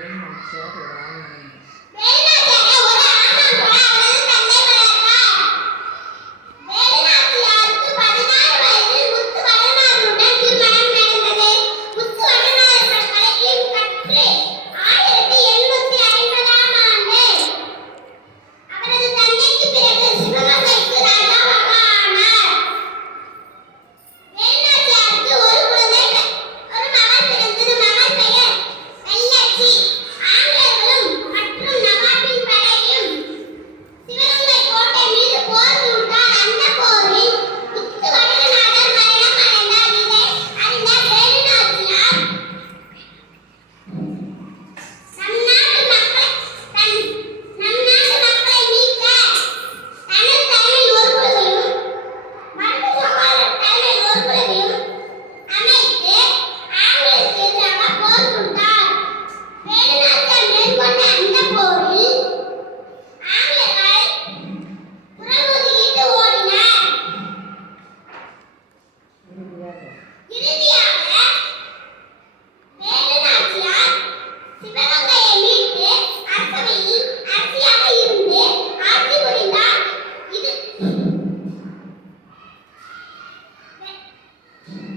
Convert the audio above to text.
very much, Silverline Lanes.